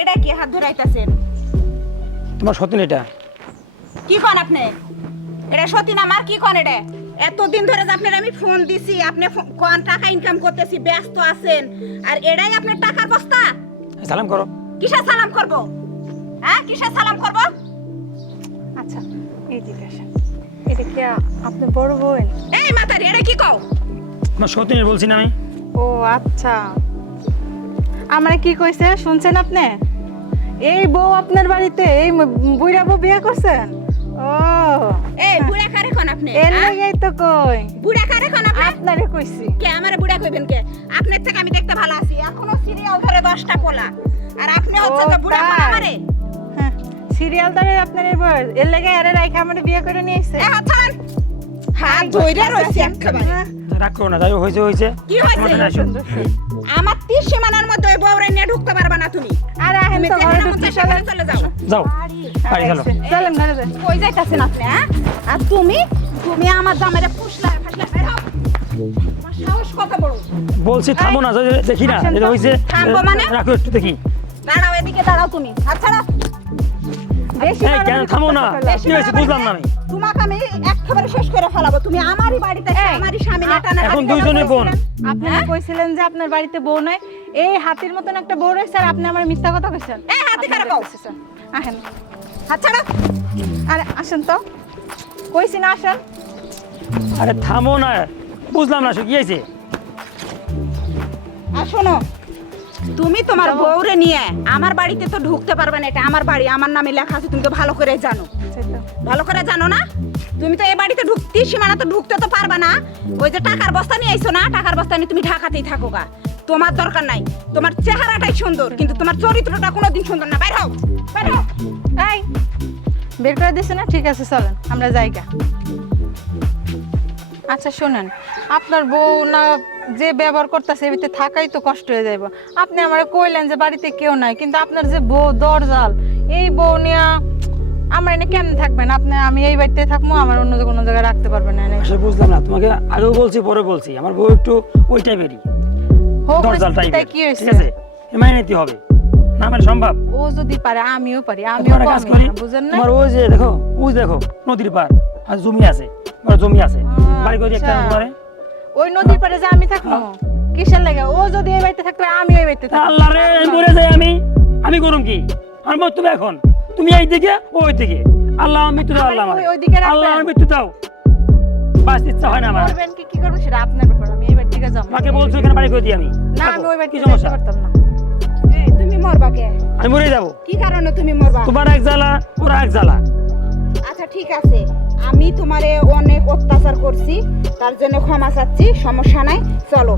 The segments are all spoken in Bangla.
এটা কি হাত ধরাইতাছেন? তোমার সতীন এটা কি কোন আপনি? এটা সত্যি না আমার কি কোন এটা? এতদিন ধরে যে আপনার আমি ফোন দিছি, আপনি কোন টাকা ইনকাম করতেছি, ব্যস্ত আছেন, আর এটাই আপনার টাকার বস্তা? সালাম করো। কিসের সালাম করব? হ্যাঁ, কিসের সালাম করব? আচ্ছা এই দিকে আসেন। এটা কি আপনি বড় বোন? এই মাতারি, এটা কি কও? তোমার সতীনের বলছি না আমি। ও আচ্ছা, আমরা কি কইছে শুনছেন আপনি? এই বউ আপনার বাড়িতে এই বুইড়া বউ বিয়ে করছেন? ও এই বুড়া কারে কোন আপনি? এর হ্যাঁ? লাগেই তো কই বুড়া কারে কোন আপনি? আপনারে কইছি। কে আমারে বুড়া কইবেন কে? আপনার থেকে আমি দেখতে ভালো আছি, এখনো সিরিয়াল ধরে 10টা পোলা, আর আপনি হচ্ছে ও, যে বুড়া তাই? কোন আমারে? হ্যাঁ, সিরিয়াল ধরে আপনার বয়স, এর লাগি আরে রাইখা আমরা বিয়ে করে নিয়েছে। এ হাত ছাড়েন। হাত ধইরা রইছি একেবারে। রাগ করো না, যাই হোক, হয়েছে হয়েছে। কি হয়েছে? তোমার এখানে আসো। আমার 30 সীমানার মধ্যে ওই বউরে নিয়ে ঢুকতে পারবা না তুমি। আরে আহেন তুমি তো ঘরে যেখানে মন ঢুকতে চায় সেখানে চলে যাও। যাও বাড়ি চলো। চলেন ঘরে যাই। কই যাইতাছেন আপনি? হ্যাঁ, আর তুমি আমার জামাইরে ফুসলা ফাসলা বের হও। তোমার সাহস কত বড়? বলছি থামো না, দেখি না আসেন তো। যেটা হয়েছে। থামবো মানে? রাখো একটু দেখি। দাঁড়াও, এদিকে দাঁড়াও তুমি। আচ্ছা না, বেশি এই কেন বাড়াবাড়ি থামো না, করতে পারলাম। কি হয়েছে বুঝলাম না আমি। তোমাকে আমি একেবারে শেষ করে ফেলাবো। তুমি আমারই বাড়িতে এসে আমারই স্বামী নাটানা এখন দুইজনের বোন। আপনারা কইছিলেন যে আপনার বাড়িতে বউ নাই, এই হাতির মতন একটা বউ রয়েছে আর আপনি আমার মিথ্যা কথা কইছেন। এই হাতি কারে কও? আহেন, হাত ছাড়ো। আরে আসেন তো, কইছি না আসেন। আরে থামো না, বুঝলাম না কি হয়েছে। আর শোনো, তুমি তোমার বউরে নিয়ে আমার বাড়িতে তো ঢুকতে পারবে না। এটা আমার বাড়ি, আমার নামে লেখা আছে, তুমি তো ভালো করে জানো। ভালো করে জানো না? তুমি তো এই বাড়িতে ঢুকতে সীমানা তো ঢুকতে তো পারবে না। ওই যে টাকার বস্তা নিয়ে আইছো না, টাকার বস্তা নিয়ে তুমি ঢাকাতেই থাকো গা। তোমার দরকার নাই। তোমার চেহারাটাই সুন্দর, কিন্তু তোমার চরিত্রটা কোনোদিন সুন্দর না। বাইর হও, বাইর হও। এই বের করে দিছে না, ঠিক আছে চলেন আমরা যাইগা। আচ্ছা শোনেন, আপনার বউ না যে ব্যবহার করতেছে এর ভিতরে থাকাই তো কষ্ট হয়ে যাইব। আপনি আমারে কইলেন যে বাড়িতে কেউ নাই, কিন্তু আপনার যে বউ দরজাল, এই বউ নিয়া আমার এনে কেমন থাকবেন আপনি? আমি এই বাড়িতে থাকবো, আমার অন্য কোনো জায়গায় রাখতে পারবেন না। আসলে বুঝলাম না, তোমাকে আগেও বলছি পরে বলছি, আমার বউ একটু ওই টাইপেরই, হোক দরজাল না, তাই টাইপের। কি ঠিক হয়েছে? আছে, মাইনে নিতে হবে না, মানে সম্ভব। ও যদি পারে আমিও পারি, আমিও তোমার কাজ কম করি, না, বুঝেন না? তোমার ওই যে দেখো, ওই দেখো নদীর পার আর জমি আছে, তোমার জমি আছে, বাড়ি করে একটা আচ্ছা। তোমারে। ওই নদীর পারে যে আমি থাকবো কিসের লাগে? ও যদি এই বাড়িতে থাকতো আমি ওই বাড়িতে থাকবো। আল্লাহ রে, আমি মরে যাই, আমি করুম কি? আর মত তুমি এখন, তুমি এই দিকে ও ওই দিকে। আল্লাহ মৃত্যু দাও, আল্লাহ আমারে। ওই দিকে রাখবেন। আল্লাহ আমার মৃত্যু দাও, বাস ইচ্ছা হয় না আমার। করবেন কি করবেন সেটা আপনার ব্যাপার, আমি এই বাড়ি থেকে যাবো। তোমাকে বলছো এখানে বাড়ি করে দিই আমি। না থাকো। আমি ওই বাড়ি কি থেকে সমস্যা? যেতে পারতাম না। এই, তুমি মরবা কে? আমি মরে যাবো। কি কারণে তুমি মরবা? তোমার এক জ্বালা, ওরা এক জ্বালা। আচ্ছা ঠিক আছে, আমি তোমারে অনেক অত্যাচার করছি, তার জন্য ক্ষমা চাচ্ছি, সমস্যা নাই। চলো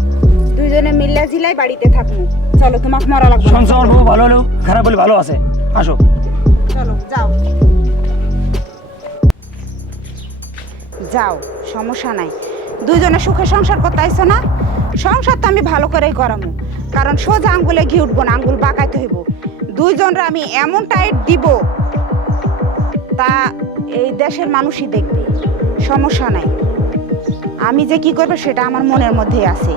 দুইজনে মিল্লা জিলাই বাড়িতে থাকবো। চলো, তোমাকে মরা লাগবে না। সংসার বউ ভালো হলেও খারাপ হলে ভালো আছে। আসো। চলো যাও যাও, সমস্যা নাই। দুইজনে সুখে সংসার করতে আইছো না? সংসার তো আমি ভালো করেই করামু, কারণ সোজা আঙ্গুলে ঘি উঠবো না, আঙ্গুল বাঁকাইতে হইব। দুইজনরা আমি এমন টাইট দিব, তা এই দেশের মানুষই দেখবে। সমস্যা নাই, আমি যে কি করবো সেটা আমার মনের মধ্যেই আছে।